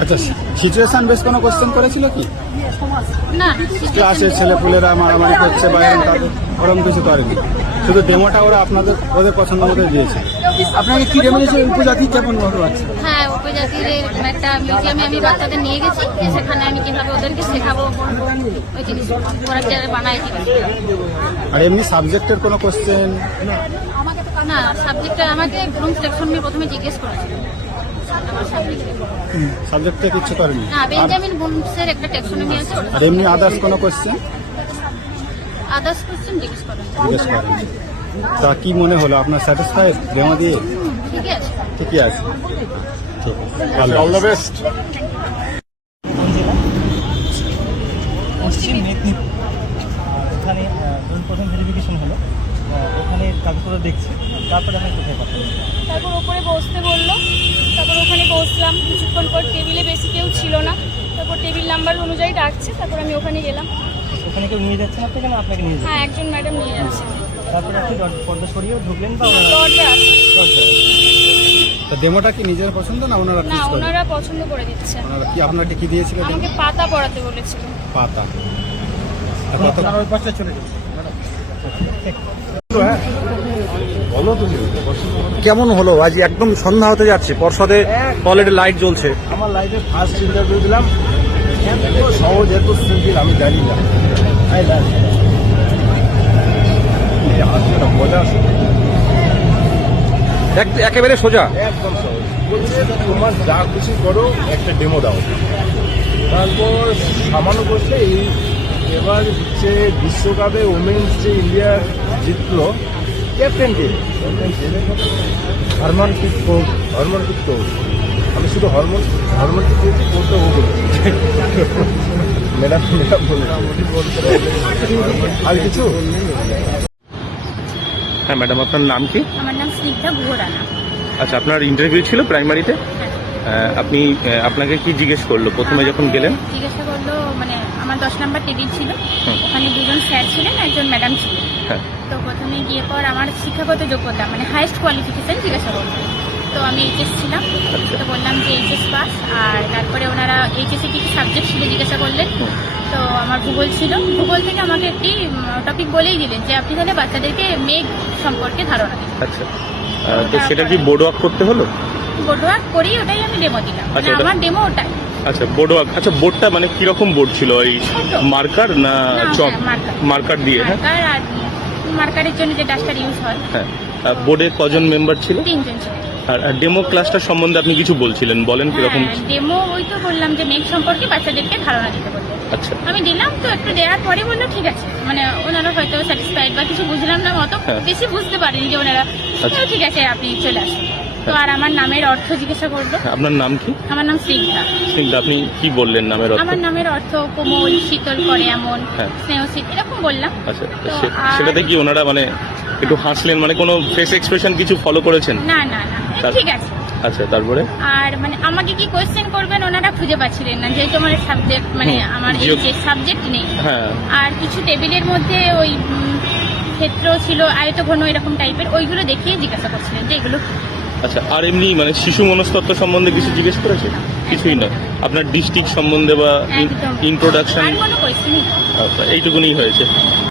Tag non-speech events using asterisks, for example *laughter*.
আচ্ছা সিচুয়েশন বেশ কোনো কোশ্চেন করেছিল কি? ক্লাসের ছেলেপুলেরা মারামারি করছে বা এরকম তাদের, ওরকম কিছু করেনি। শুধু ডেমোটা ওরা আপনাদের, ওদের পছন্দ মতো দিয়েছে। আপনাকে কি ডেমো দিয়েছে? উপজাতি কেমন ভালো আছে? হ্যাঁ উপজাতির একটা মিউজিয়ামে আমি বাচ্চাদের নিয়ে গেছি সেখানে আমি কীভাবে ওদেরকে শেখাবো ওই জিনিস জিনিস আর এমনি সাবজেক্টের কোনো কোশ্চেন না সাবজেক্টটা আমাকে গ্রুম সিলেকশন নিয়ে প্রথমে জিজ্ঞেস করেছিল সাবজেক্টে কিছু করেনি। না আর- বেঞ্জামিন বুমসের একটা টেক্সোনমি আছে আর এমনি আদার্স কোনো কোশ্চেন আদার্স কোশ্চেন জিজ্ঞেস করেন। জিজ্ঞেস করেনি। তা কি মনে হলো? আপনার স্যাটিসফাইড ডেমো দিয়ে? ঠিক আছে। ঠিকই আছে। ঠিক অল দ্য বেস্ট পশ্চিম মেদিনীপুর ওখানে আহ, প্রথম ভেরিফিকেশন হলো। ওখানে কাগজপত্র দেখছি। তারপরে আমি কোথায় পাঠাবো? তারপর ওপরে বসতে বলল। তারপর ওখানে বসলাম। কিছুক্ষণ পর টেবিলে বেশি কেউ ছিল না। তারপর টেবিল নাম্বার অনুযায়ী ডাকছে। তারপর আমি ওখানে গেলাম। ওখানে কেউ নিয়ে যাচ্ছেন আপনাকে না আপনাকে নিয়ে হ্যাঁ একজন ম্যাডাম নিয়ে যাচ্ছে। তারপরে আপনি পর্দা সরিয়েও ঢুকলেন বা ওনারা দরজা। তা ডেমোটা কি নিজের পছন্দ না ওনারা না ওনারা পছন্দ করে দিচ্ছে। ওনারা কি আপনাকে কি দিয়েছিল আমাকে পাতা পড়াতে বলেছিল। পাতা। ওই পাশটা চলে তুমি কেমন হলো? আজ একদম সন্ধ্যা হতে যাচ্ছে পর্ষদে টয়লেটে লাইট জ্বলছে। আমার লাইফে ফার্স্ট ইন্টারভিউ দিলাম। এত সহজ এত সিম্পল আমি জানি না। একেবারে সোজা। একদম সহজ। বলছে তোমার যা খুশি করো একটা ডেমো দাও। তারপর সামান্য বসে এই এবার হচ্ছে বিশ্বকাপে ওমেন্স যে ইন্ডিয়া জিতলো ক্যাপ্টেন কে? হরমনপ্রীত কৌর হরমনপ্রীত কৌর আমি শুধু হরমোন হরমোনকে দিয়েছি কোনটা ও বলেছে? *laughs* ম্যাডাম ম্যাডাম বলেছে। আর কিছু? হ্যাঁ ম্যাডাম আপনার নাম কি? আমার নাম স্নিগ্ধা গুহরানা আচ্ছা আপনার ইন্টারভিউ ছিল প্রাইমারিতে আপনি আপনাকে কি জিজ্ঞেস করল? প্রথমে যখন গেলেন? জিজ্ঞাসা করল মানে আমার দশ নম্বর টেবিল ছিল। ওখানে দুজন স্যার ছিলেন একজন ম্যাডাম ছিলেন। হ্যাঁ। তো প্রথমে গিয়ে পর আমার শিক্ষাগত যোগ্যতা মানে হায়েস্ট কোয়ালিফিকেশন জিজ্ঞাসা করল। তো আমি এইচএস ছিলাম। তো বললাম যে এইচএস পাস আর তারপরে ওনারা এইচএসে কী কী সাবজেক্ট ছিল জিজ্ঞাসা করলেন। তো আমার ভূগোল ছিল। ভূগোল থেকে আমাকে একটি টপিক বলেই দিলেন যে আপনি তাহলে বাচ্চাদেরকে মেঘ সম্পর্কে ধারণা দিন। আচ্ছা। তো সেটা কি বোর্ড ওয়ার্ক করতে হলো? বোর্ড বোর্ডওয়ার্ক করেই ওটাই আমি ডেমো দিলাম। মানে আচ্ছা, আমার ডেমো ওটাই। আচ্ছা বোর্ড ওয়ার্ক আচ্ছা বোর্ডটা মানে কীরকম বোর্ড ছিল? ওই মার্কার না না, চক? হ্যাঁ, মার্কার দিয়ে হ্যাঁ? মার্কারের জন্য যে ডাস্টার ইউজ হয়। হ্যাঁ। বোর্ডে কজন মেম্বার ছিল? তিনজন ছিল। আর ডেমো ক্লাসটা সম্বন্ধে আপনি কিছু বলছিলেন বলেন কীরকম? ডেমো ওই তো বললাম যে মেঘ সম্পর্কে বাচ্চাদেরকে ধারণা দিতে আচ্ছা। আমি দিলাম তো একটু দেওয়ার পরে বলল ঠিক আছে। মানে ওনারা হয়তো স্যাটিসফাইড বা কিছু বুঝলাম না অত হ্যাঁ। বেশি বুঝতে পারেনি যে ওনারা। আচ্ছা। "হ্যাঁ, ঠিক আছে আপনি চলে আসুন। তো আর আমার নামের অর্থ জিজ্ঞাসা করল। আপনার নাম কি? আমার নাম স্নিগ্ধা স্নিগ্ধা, আপনি কি বললেন নামের অর্থ? আমার নামের অর্থ কোমল শীতল করে এমন হ্যাঁ। স্নেহশীত এরকম বললাম। আচ্ছা সেটাতে কি ওনারা মানে একটু হাসলেন মানে কোনো ফেস এক্সপ্রেশন কিছু ফলো করেছেন? না না না। ঠিক আছে। আচ্ছা তারপরে? আর মানে আমাকে কি কোয়েশ্চেন করবেন ওনারা খুঁজে পাচ্ছিলেন না যেহেতু আমার সাবজেক্ট মানে আমার এই যে সাবজেক্ট নেই। হ্যাঁ। আর কিছু টেবিলের মধ্যে ওই ক্ষেত্র ছিল আয়ত ঘন এরকম টাইপের ওইগুলো দেখিয়ে জিজ্ঞাসা করছিলেন যে এগুলো আচ্ছা আর এমনি মানে শিশু মনস্তত্ত্ব সম্বন্ধে কিছু জিজ্ঞেস করেছে কিছুই না। আপনার ডিস্ট্রিক্ট সম্বন্ধে বা ইন্ট্রোডাকশন কোয়েশ্চেনই এইটুকুনি হয়েছে।